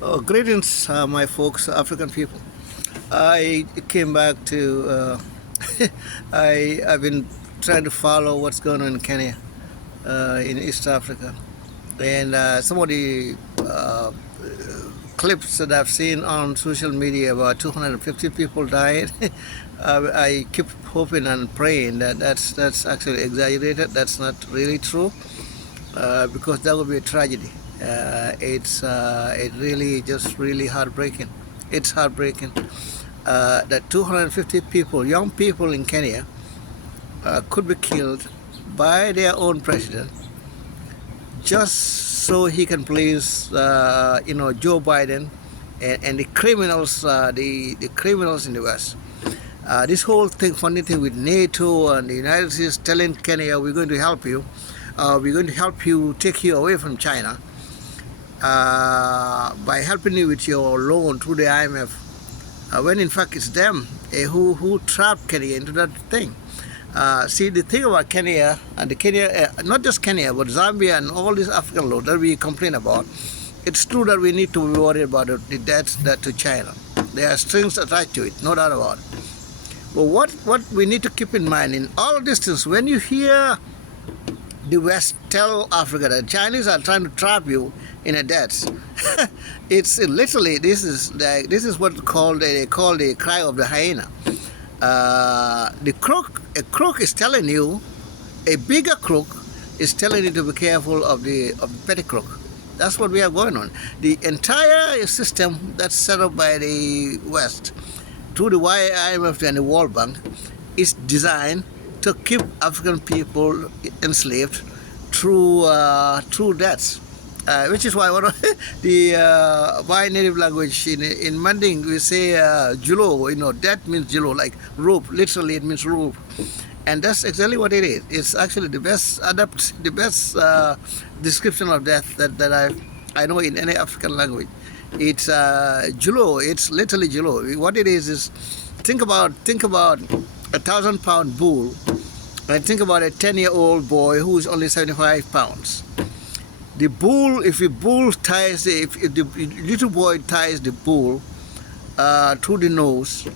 Greetings, my folks, African people. I came back to. I've been trying to follow what's going on in Kenya, in East Africa, and some of the clips that I've seen on social media about 250 people died. I keep hoping and praying that that's actually exaggerated. That's not really true, because that would be a tragedy. It really just really heartbreaking. It's heartbreaking that 250 people, young people in Kenya, could be killed by their own president just so he can please, Joe Biden and the criminals, the criminals in the West. This whole thing, funny thing with NATO and the United States telling Kenya, we're going to help you. We're going to help you, take you away from China by helping you with your loan through the IMF, when in fact it's them who trapped Kenya into that thing. See, the thing about Kenya, and the Kenya, not just Kenya, but Zambia and all these African laws that we complain about, it's true that we need to be worried about the debts that to China. There are strings attached to it, no doubt about it. But what we need to keep in mind in all of these things, when you hear the West tell Africa that Chinese are trying to trap you in a debt, it's literally, this is what they call the cry of the hyena. A crook is telling you, a bigger crook is telling you to be careful of the petty crook. That's what we are going on. The entire system that's set up by the West through the IMF and the World Bank is designed to keep African people enslaved through debts. Which is why one of my native language in Manding we say julo, debt means julo, like rope. Literally it means rope, and that's exactly what it is. It's actually the best description of death that I know in any African language. It's julo. It's literally julo. What it is think about a 1,000-pound bull, and think about a 10-year-old boy who is only 75 pounds. The bull, if the little boy ties the bull through the nose,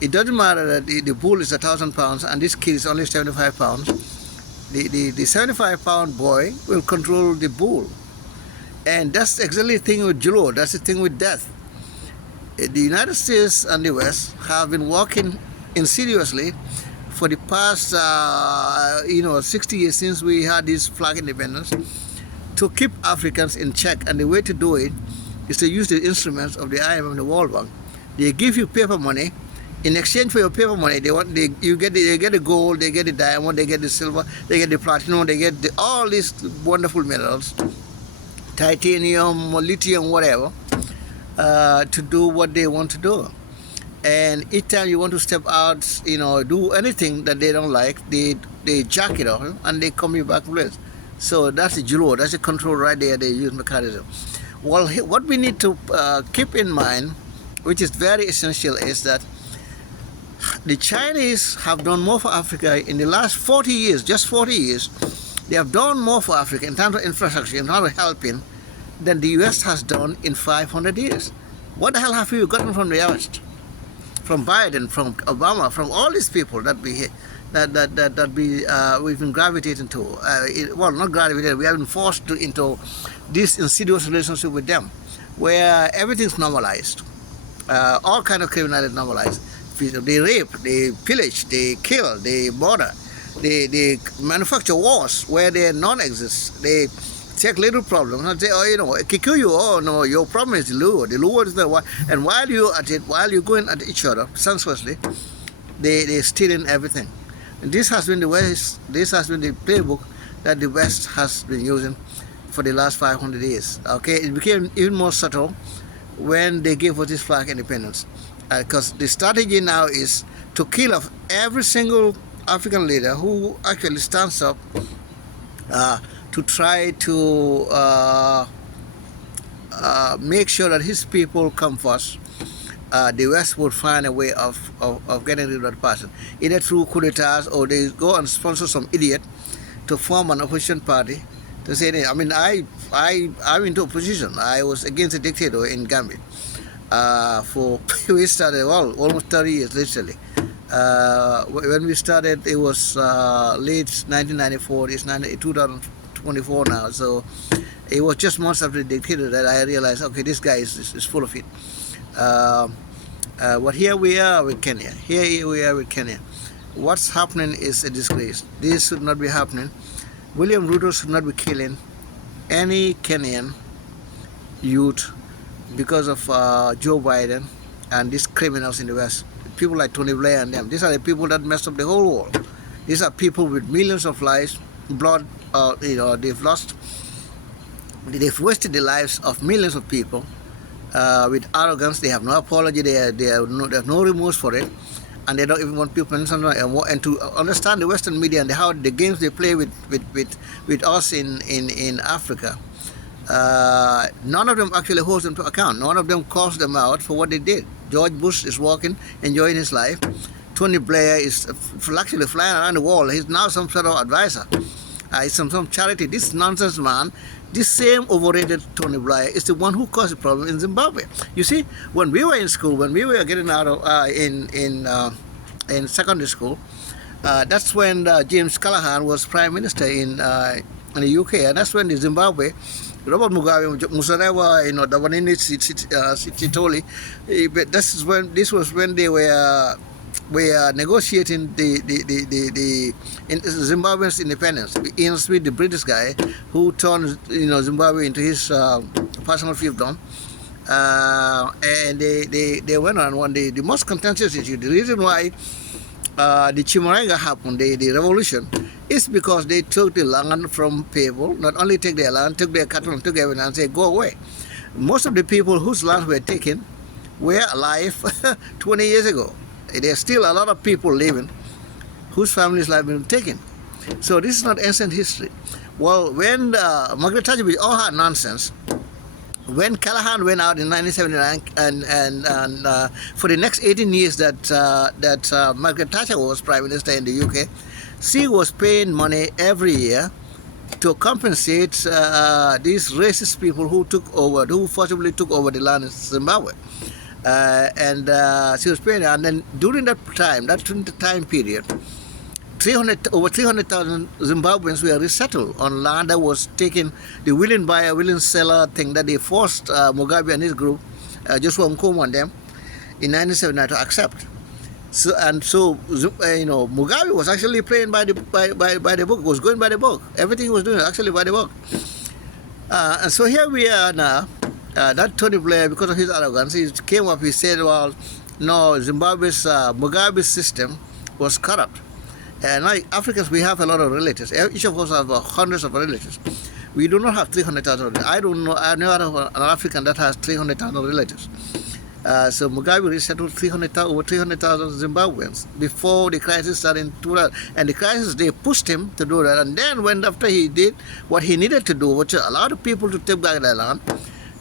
it doesn't matter that the bull is 1,000 pounds and this kid is only 75 pounds. The 75-pound boy will control the bull. And that's exactly the thing with Julo, that's the thing with death. The United States and the West have been working insidiously for the past 60 years since we had this flag independence, to keep Africans in check, and the way to do it is to use the instruments of the IMF and the World Bank. They give you paper money. In exchange for your paper money, they get the gold, they get the diamond, they get the silver, they get the platinum, they get all these wonderful metals, titanium, lithium, whatever, to do what they want to do. And each time you want to step out, do anything that they don't like, they jack it off and they come you back with. So that's the Julo, that's the control right there, they use mechanism. Well, what we need to keep in mind, which is very essential, is that the Chinese have done more for Africa in the last 40 years, just 40 years. They have done more for Africa in terms of infrastructure, in terms of helping, than the US has done in 500 years. What the hell have you gotten from the West? From Biden, from Obama, from all these people that we've been gravitating to. Not gravitated, we have been forced into this insidious relationship with them, where everything's normalized. All kind of criminality normalized. They rape, they pillage, they kill, they murder, they manufacture wars where they non-exist. They take little problems and say, Kikuyu, no, your problem is the Luo. The Luo is the one. And while you're going at each other senselessly, they're stealing everything. And this has been the playbook that the West has been using for the last 500 years. Okay, it became even more subtle when they gave us this flag independence, because the strategy now is to kill off every single African leader who actually stands up to try to make sure that his people come first. The West would find a way of getting rid of that person, either through coup d'etats, or they go and sponsor some idiot to form an opposition party to say anything. I mean, I'm into opposition. I was against a dictator in Gambia. We started, well, almost 30 years, literally. When we started, it was late 1994. It's 2024 now. So it was just months after the dictator that I realized, okay, this guy is full of it. But here we are with Kenya. Here we are with Kenya. What's happening is a disgrace. This should not be happening. William Ruto should not be killing any Kenyan youth because of Joe Biden and these criminals in the West. People like Tony Blair and them. These are the people that messed up the whole world. These are people with millions of lives, blood. They've wasted the lives of millions of people with arrogance. They have no apology. They have no remorse for it. And they don't even want people and to understand the Western media and how the games they play with us in Africa. None of them actually holds them to account. None of them calls them out for what they did. George Bush is walking, enjoying his life. Tony Blair is actually flying around the world. He's now some sort of advisor. He's some charity. This nonsense man, this same overrated Tony Blair is the one who caused the problem in Zimbabwe. You see, when we were in school, when we were getting out of in secondary school, that's when James Callaghan was Prime Minister in the UK, and that's when the Zimbabwe, Robert Mugabe, Musarewa, Davanini Sitoli, this was when they were negotiating the Zimbabwe's independence. Ian Smith, the British guy, who turned Zimbabwe into his personal fiefdom, and they went on one day. The most contentious issue, the reason why the Chimurenga happened, the revolution, is because they took the land from people. Not only take their land, took their cattle and took everything and said, go away. Most of the people whose lands were taken were alive 20 years ago. There's still a lot of people living whose families have been taken. So this is not ancient history. Well, when Margaret Thatcher, with all her nonsense, when Callaghan went out in 1979, and for the next 18 years that Margaret Thatcher was Prime Minister in the UK, she was paying money every year to compensate these racist people who forcibly took over the land in Zimbabwe. And she was paying, and then during that time period, over 300,000 Zimbabweans were resettled on land that was taken, the willing buyer, willing seller thing that they forced Mugabe and his group, Joshua Nkomo and them, in 1979 to accept. So Mugabe was actually playing by the book, was going by the book. Everything he was doing actually by the book. And so here we are now. That Tony Blair, because of his arrogance, he came up, he said, well, no, Zimbabwe's, Mugabe's system was corrupt. And like Africans, we have a lot of relatives. Each of us have hundreds of relatives. We do not have 300,000. I don't know, I know of an African that has 300,000 relatives. So Mugabe resettled over 300,000 Zimbabweans before the crisis started in 2000. And the crisis, they pushed him to do that. And then after he did what he needed to do, which allowed the people to take back their land,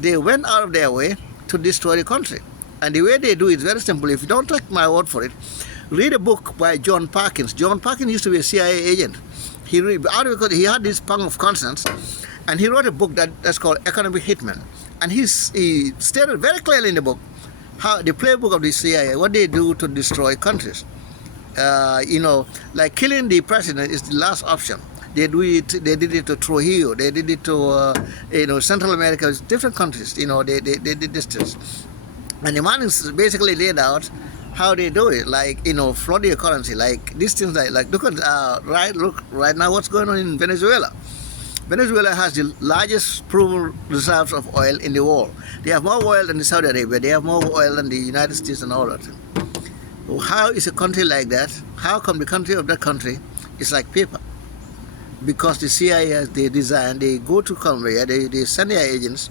they went out of their way to destroy the country. And the way they do it is very simple. If you don't take my word for it, read a book by John Parkins. John Parkins used to be a CIA agent. He had this pang of conscience, and he wrote a book that's called Economic Hitman. And he stated very clearly in the book how the playbook of the CIA, what they do to destroy countries. Like killing the president is the last option. They did it to Trujillo. They did it to Central America, different countries. They did this. And the man is basically laid out how they do it, like flood your currency, like these things, like look at right now what's going on in Venezuela. Venezuela has the largest proven reserves of oil in the world. They have more oil than Saudi Arabia. They have more oil than the United States and all that. How is a country like that? How come the country of that country is like paper? Because the CIA, they go to Colombia, they send their agents,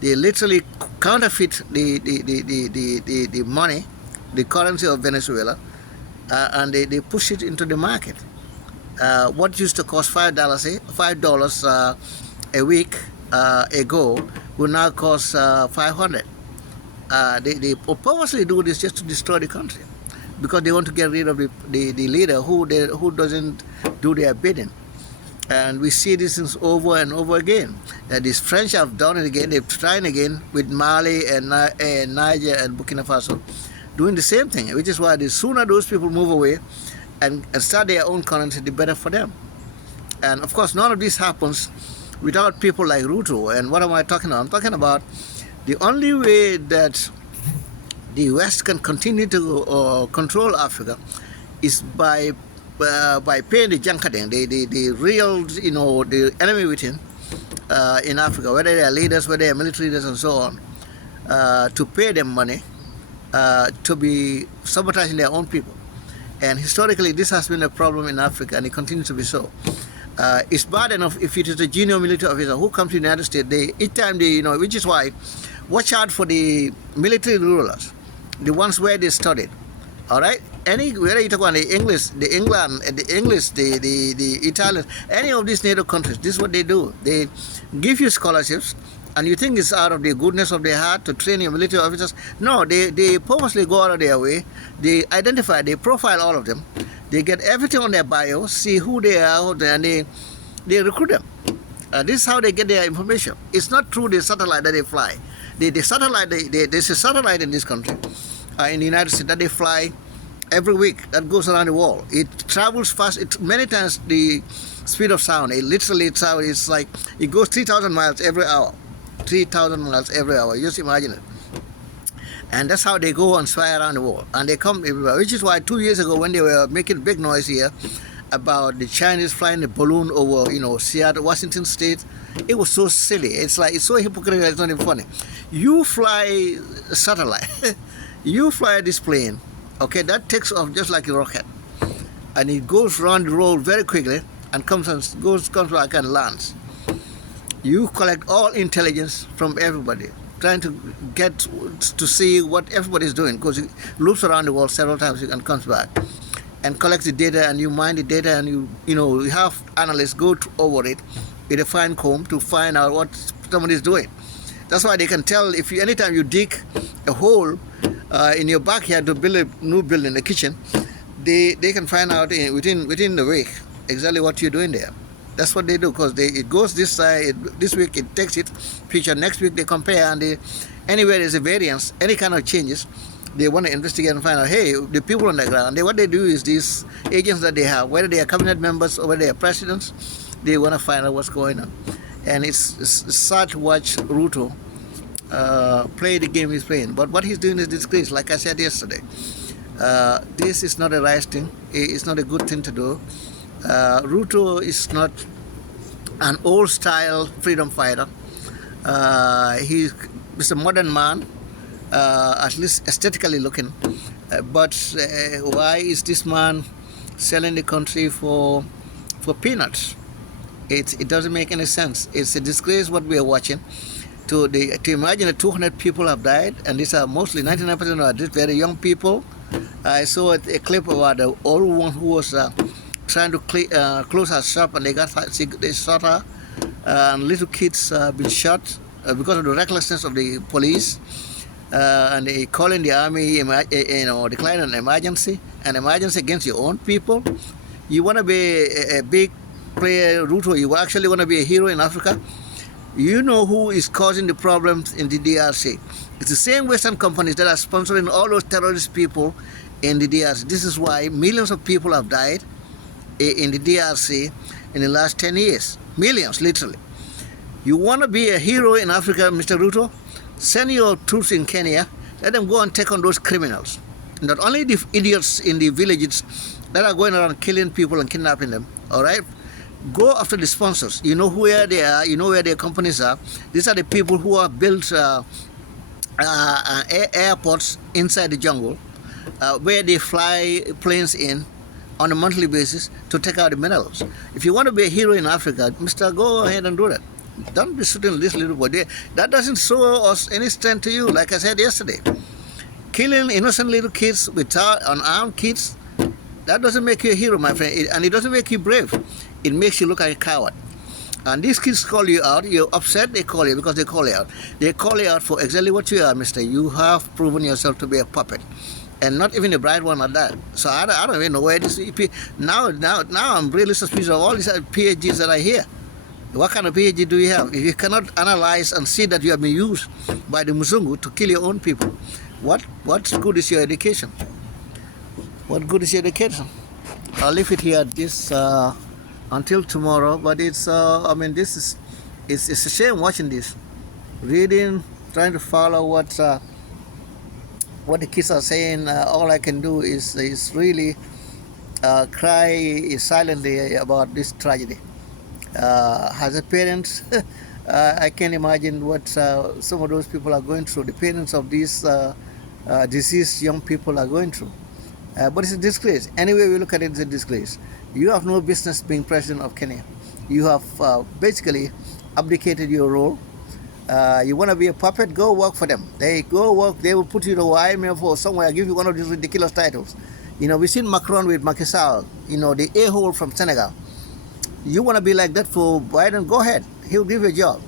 they literally counterfeit the money, the currency of Venezuela, and they push it into the market. What used to cost $5 a week ago will now cost 500. They purposely do this just to destroy the country, because they want to get rid of the leader who doesn't do their bidding. And we see these things over and over again. These French have done it again. They're trying again with Mali and Niger and Burkina Faso, doing the same thing, which is why the sooner those people move away and start their own currency, the better for them. And of course, none of this happens without people like Ruto. And what am I talking about? I'm talking about the only way that the West can continue to control Africa is by paying the Jankadeng, the real, the enemy within in Africa, whether they are leaders, whether they are military leaders and so on, to pay them money to be sabotaging their own people. And historically, this has been a problem in Africa, and it continues to be so. It's bad enough if it is a junior military officer who comes to the United States, each time which is why, watch out for the military rulers, the ones where they studied. All right, whether you talk about the English, the Italians, any of these NATO countries, this is what they do. They give you scholarships, and you think it's out of the goodness of their heart to train your military officers. No, they purposely go out of their way. They identify, they profile all of them. They get everything on their bio, see who they are, and they recruit them. This is how they get their information. It's not through the satellite that they fly. The satellite, there's a satellite in this country, in the United States, that they fly every week, that goes around the world. It travels fast, many times the speed of sound. It literally travels, it's like, it goes 3,000 miles every hour. 3,000 miles every hour, just imagine it. And that's how they go and fly around the world. And they come everywhere, which is why 2 years ago when they were making big noise here about the Chinese flying a balloon over, Seattle, Washington State, it was so silly. It's so hypocritical, it's not even funny. You fly a satellite, you fly this plane, okay, that takes off just like a rocket. And it goes around the world very quickly and comes back and lands. You collect all intelligence from everybody, trying to get to see what everybody is doing, because it loops around the world several times and comes back and collects the data, and you mine the data, and you have analysts go over it with a fine comb to find out what somebody is doing. That's why they can tell if anytime you dig a hole in your backyard to build a new building, a kitchen, they can find out within the week exactly what you're doing there. That's what they do, because it goes this side, this week it takes it, picture, next week they compare, and anywhere there's a variance, any kind of changes, they want to investigate and find out, hey, the people on the ground, what they do is these agents that they have, whether they are cabinet members or whether they are presidents, they want to find out what's going on. And it's sad to watch Ruto play the game he's playing. But what he's doing is disgrace, like I said yesterday. This is not a right thing. It's not a good thing to do. Ruto is not an old-style freedom fighter. He's a modern man, at least aesthetically looking. But why is this man selling the country for peanuts? It doesn't make any sense. It's a disgrace what we are watching. To imagine that 200 people have died, and these are mostly 99% are these very young people. I saw a clip about the old woman who was trying to close her shop, and they shot her. And little kids been shot because of the recklessness of the police. And they calling the army, declaring an emergency against your own people. You want to be a big player, Ruto? You actually want to be a hero in Africa? You know who is causing the problems in the DRC. It's the same Western companies that are sponsoring all those terrorist people in the DRC. This is why millions of people have died in the DRC in the last 10 years. Millions, literally. You want to be a hero in Africa, Mr. Ruto? Send your troops in Kenya. Let them go and take on those criminals. Not only the idiots in the villages that are going around killing people and kidnapping them, all right? Go after the sponsors. You know where they are. You know where their companies are. These are the people who have built airports inside the jungle, where they fly planes in on a monthly basis to take out the minerals. If you want to be a hero in Africa, Mister, go ahead and do that. Don't be shooting this little boy. That doesn't show us any strength to you, like I said yesterday. Killing innocent little kids without unarmed kids, that doesn't make you a hero, my friend, and it doesn't make you brave. It makes you look like a coward. And these kids call you out, you're upset, they call you because they call you out. They call you out for exactly what you are, mister. You have proven yourself to be a puppet. and not even a bright one at that. So I don't even know where this now I'm really suspicious of all these PhDs that I hear. What kind of PhD do you have? If you cannot analyze and see that you have been used by the Muzungu to kill your own people, what good is your education? What good is your education? I'll leave it here at this until tomorrow. But it's I mean, this is it's a shame watching this, reading, trying to follow what the kids are saying. All I can do is really cry silently about this tragedy. As a parent, I can imagine what some of those people are going through. The parents of these deceased young people are going through. But it's a disgrace. Anyway we look at it, it's a disgrace. You have no business being president of Kenya. You have basically abdicated your role. You want to be a puppet? Go work for them. They go work. They will put you to IMF or somewhere, give you one of these ridiculous titles. You know, we've seen Macron with Macky Sall, you know, the a-hole from Senegal. You want to be like that for Biden? Go ahead. He'll give you a job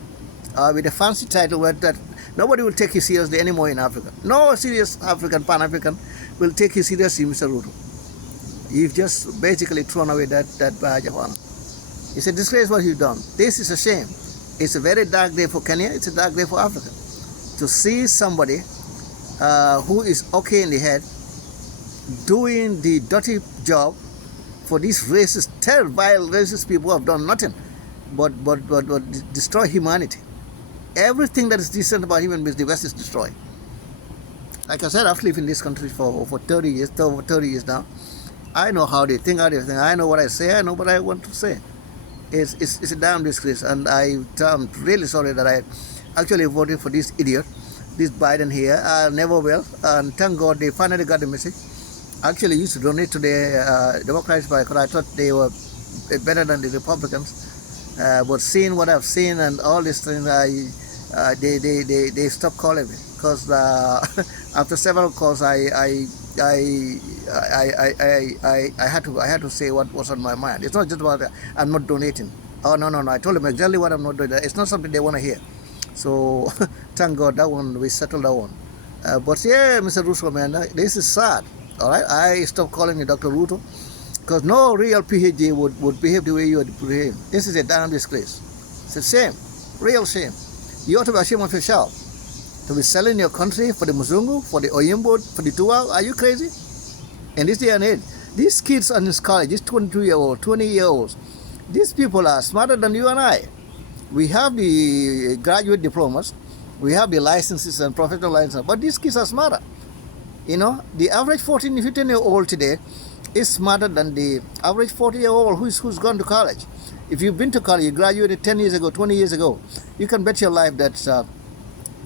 with a fancy title that nobody will take you seriously anymore in Africa. No serious African, Pan-African will take you seriously, Mr. Ruto. You've just basically thrown away that badge of honor. It's a disgrace what you've done. This is a shame. It's a very dark day for Kenya. It's a dark day for Africa. To see somebody who is okay in the head doing the dirty job for these racist, terrible, vile racist people who have done nothing but destroy humanity. Everything that is decent about human beings, the West is destroyed. Like I said, I've lived in this country for 30 years, over 30 years now. I know how they think, how they think. I know what I say, I know what I want to say. It's a damn disgrace, and I'm really sorry that I actually voted for this idiot, this Biden here. I never will, and thank God they finally got the message. Actually used to donate to the Democrats because I thought they were better than the Republicans. But seeing what I've seen and all these things, they stopped calling me because after several calls, I had to say what was on my mind. It's not just about I'm not donating. Oh no! I told them exactly what I'm not doing. It's not something they want to hear. So thank God that one we settled that one. But yeah, Mr. Ruto, man, this is sad. All right, I stopped calling you Dr. Ruto because no real PhD would behave the way you would behave. This is a damn disgrace. It's a shame, real shame. You ought to be ashamed of yourself to be selling your country for the Muzungu, for the Oyimbo, for the Tua. Are you crazy? In this day and age, these kids in this college, these 22-year-olds, 20-year-olds, these people are smarter than you and I. We have the graduate diplomas, we have the licenses and professional licenses, but these kids are smarter. You know, the average 14, 15-year-old today is smarter than the average 40-year-old who's gone to college. If you've been to college, you graduated 10 years ago, 20 years ago, you can bet your life that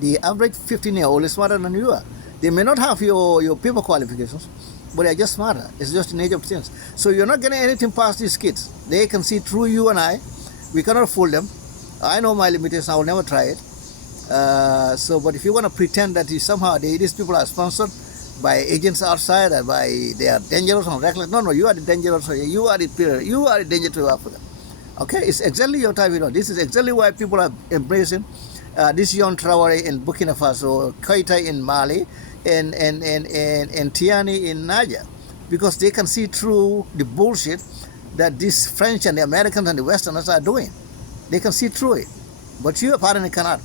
the average 15-year-old is smarter than you are. They may not have your paper qualifications, but they're just smarter. It's just the nature of things. So you're not getting anything past these kids. They can see through you and I. We cannot fool them. I know my limitations. I will never try it. But if you want to pretend that somehow these people are sponsored by agents outside, they are dangerous and reckless. No, you are the dangerous. You are the danger to Africa. Okay, it's exactly your type. You know, this is exactly why people are embracing this young Traore in Burkina Faso, Keita in Mali, and Tiani in Niger, because they can see through the bullshit that these French and the Americans and the Westerners are doing. They can see through it, but you apparently cannot.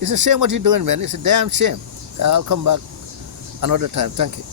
It's a shame what you're doing, man. It's a damn shame. I'll come back another time. Thank you.